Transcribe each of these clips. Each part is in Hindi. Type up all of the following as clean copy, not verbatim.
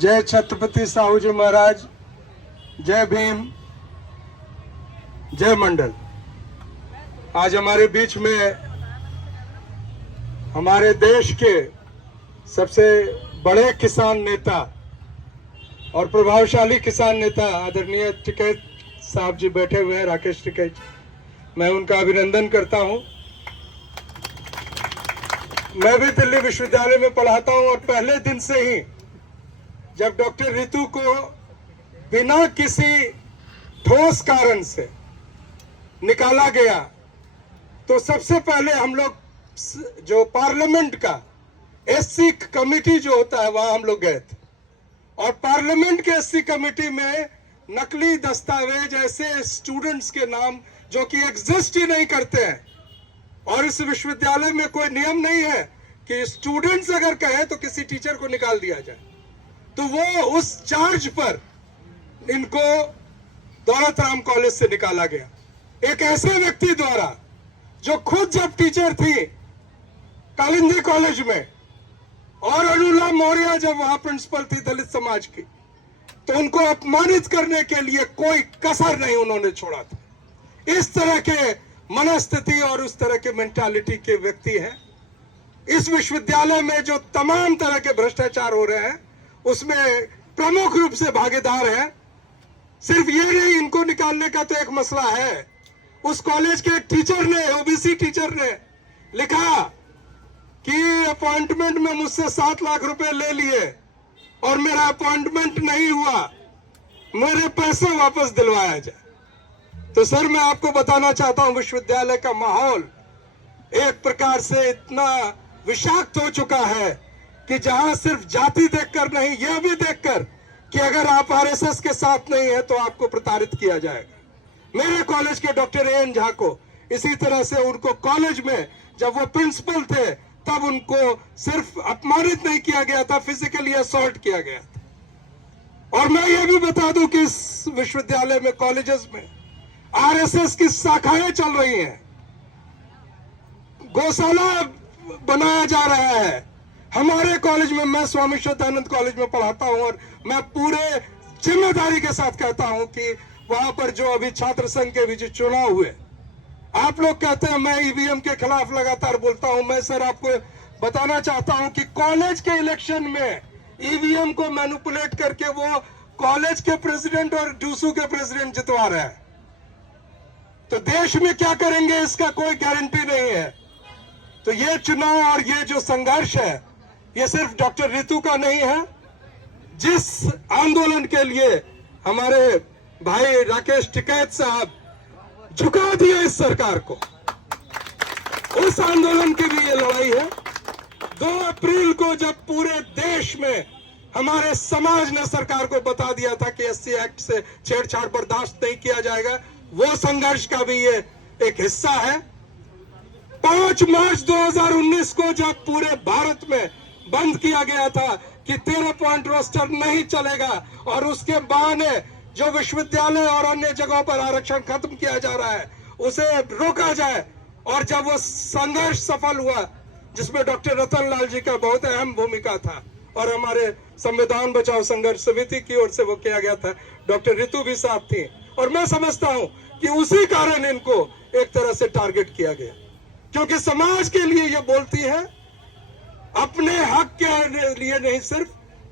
जय छत्रपति साहू जी महाराज, जय भीम, जय मंडल। आज हमारे बीच में हमारे देश के सबसे बड़े किसान नेता और प्रभावशाली किसान नेता आदरणीय टिकैत साहब जी बैठे हुए हैं, राकेश टिकैत। मैं उनका अभिनंदन करता हूं। मैं भी दिल्ली विश्वविद्यालय में पढ़ाता हूं और पहले दिन से ही जब डॉक्टर रितु को बिना किसी ठोस कारण से निकाला गया तो सबसे पहले हम लोग जो पार्लियामेंट का एससी कमेटी जो होता है वहां हम लोग गए थे और पार्लियामेंट के एससी कमेटी में नकली दस्तावेज ऐसे स्टूडेंट्स के नाम जो कि एग्जिस्ट ही नहीं करते हैं और इस विश्वविद्यालय में कोई नियम नहीं है कि स्टूडेंट्स अगर कहे तो किसी टीचर को निकाल दिया जाए, तो वो उस चार्ज पर इनको दौलत राम कॉलेज से निकाला गया। एक ऐसे व्यक्ति द्वारा जो खुद जब टीचर थी कालिंदी कॉलेज में और अनुला मौर्य जब वहां प्रिंसिपल थी दलित समाज की, तो उनको अपमानित करने के लिए कोई कसर नहीं उन्होंने छोड़ा था। इस तरह के मनस्थिति और उस तरह के मेंटालिटी के व्यक्ति हैं। इस विश्वविद्यालय में जो तमाम तरह के भ्रष्टाचार हो रहे हैं उसमें प्रमुख रूप से भागीदार है। सिर्फ ये नहीं, इनको निकालने का तो एक मसला है। उस कॉलेज के एक टीचर ने, ओबीसी टीचर ने लिखा कि अपॉइंटमेंट में मुझसे 7 लाख रुपए ले लिए और मेरा अपॉइंटमेंट नहीं हुआ, मेरे पैसे वापस दिलवाया जाए। तो सर, मैं आपको बताना चाहता हूं विश्वविद्यालय का माहौल एक प्रकार से इतना विषाक्त हो चुका है कि जहां सिर्फ जाति देखकर नहीं, यह भी देखकर कि अगर आप आरएसएस के साथ नहीं है तो आपको प्रताड़ित किया जाएगा। मेरे कॉलेज के डॉक्टर एएन झा को इसी तरह से उनको कॉलेज में जब वो प्रिंसिपल थे तब उनको सिर्फ अपमानित नहीं किया गया था, फिजिकली असॉल्ट किया गया था। और मैं ये भी बता दूं कि इस विश्वविद्यालय में कॉलेजेस में आरएसएस की शाखाएं चल रही हैं, गौशाला बनाया जा रहा है। हमारे कॉलेज में, मैं स्वामी श्रद्धानंद कॉलेज में पढ़ाता हूं और मैं पूरे जिम्मेदारी के साथ कहता हूं कि वहां पर जो अभी छात्र संघ के भी जो चुनाव हुए, आप लोग कहते हैं मैं ईवीएम के खिलाफ लगातार बोलता हूं। मैं सर आपको बताना चाहता हूं कि कॉलेज के इलेक्शन में ईवीएम को मैनिपुलेट करके वो कॉलेज के प्रेसिडेंट और डूसू के प्रेसिडेंट जितवा रहे हैं। तो देश में क्या करेंगे इसका कोई गारंटी नहीं है। तो ये चुनाव और ये जो संघर्ष है ये सिर्फ डॉक्टर रितु का नहीं है। जिस आंदोलन के लिए हमारे भाई राकेश टिकैत साहब झुका दिया इस सरकार को, उस आंदोलन की भी ये लड़ाई है। 2 अप्रैल को जब पूरे देश में हमारे समाज ने सरकार को बता दिया था कि एससी एक्ट से छेड़छाड़ बर्दाश्त नहीं किया जाएगा, वो संघर्ष का भी ये एक हिस्सा है। 5 मार्च 2019 को जब पूरे भारत में बंद किया गया था कि 13 पॉइंट रोस्टर नहीं चलेगा और उसके बहाने जो विश्वविद्यालय और अन्य जगहों पर आरक्षण खत्म किया जा रहा है उसे रोका जाए, और जब वो संघर्ष सफल हुआ जिसमें डॉक्टर रतन लाल जी का बहुत अहम भूमिका था और हमारे संविधान बचाओ संघर्ष समिति की ओर से वो किया गया था, डॉक्टर रितु भी साथ थी। और मैं समझता हूं कि उसी कारण इनको एक तरह से टारगेट किया गया, क्योंकि समाज के लिए ये बोलती है, अपने हक के लिए नहीं सिर्फ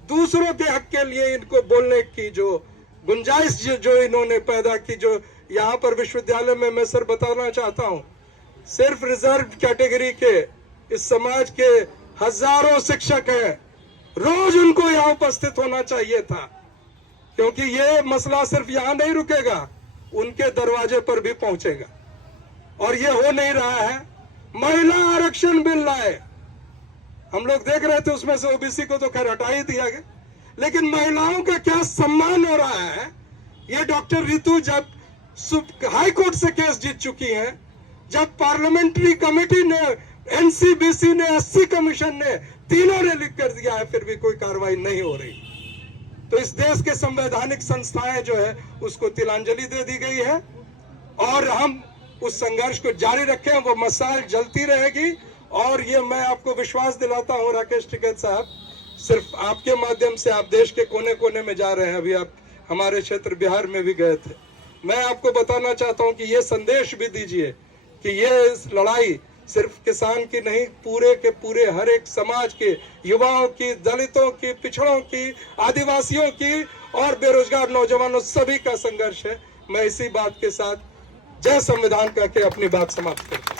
दूसरों के हक के लिए इनको बोलने की जो गुंजाइश जो इन्होंने पैदा की, जो यहाँ पर विश्वविद्यालय में मैं सर बताना चाहता हूँ, सिर्फ रिजर्व कैटेगरी के इस समाज के हजारों शिक्षक हैं, रोज उनको यहाँ उपस्थित होना चाहिए था, क्योंकि ये मसला सिर्फ यहाँ नहीं रुकेगा, उनके दरवाजे पर भी पहुंचेगा और ये हो नहीं रहा है। महिला आरक्षण बिल लाए, हम लोग देख रहे थे, उसमें से ओबीसी को तो खैर हटा ही दिया गया, लेकिन महिलाओं का क्या सम्मान हो रहा है। ये डॉक्टर रितु जब हाई कोर्ट से केस जीत चुकी हैं, जब पार्लियामेंट्री कमेटी ने, एनसीबीसी ने, एससी कमीशन ने, तीनों ने लिख कर दिया है, फिर भी कोई कार्रवाई नहीं हो रही। तो इस देश के संवैधानिक संस्थाएं जो है उसको तिलांजलि दे दी गई है और हम उस संघर्ष को जारी रखें, वो मसाल जलती रहेगी। और ये मैं आपको विश्वास दिलाता हूं राकेश टिकैत साहब सिर्फ आपके माध्यम से आप देश के कोने कोने में जा रहे हैं। अभी आप हमारे क्षेत्र बिहार में भी गए थे। मैं आपको बताना चाहता हूं कि ये संदेश भी दीजिए कि ये लड़ाई सिर्फ किसान की नहीं, पूरे के पूरे हर एक समाज के, युवाओं की, दलितों की, पिछड़ों की, आदिवासियों की और बेरोजगार नौजवानों सभी का संघर्ष है। मैं इसी बात के साथ जय संविधान कहकर अपनी बात समाप्त करता हूं।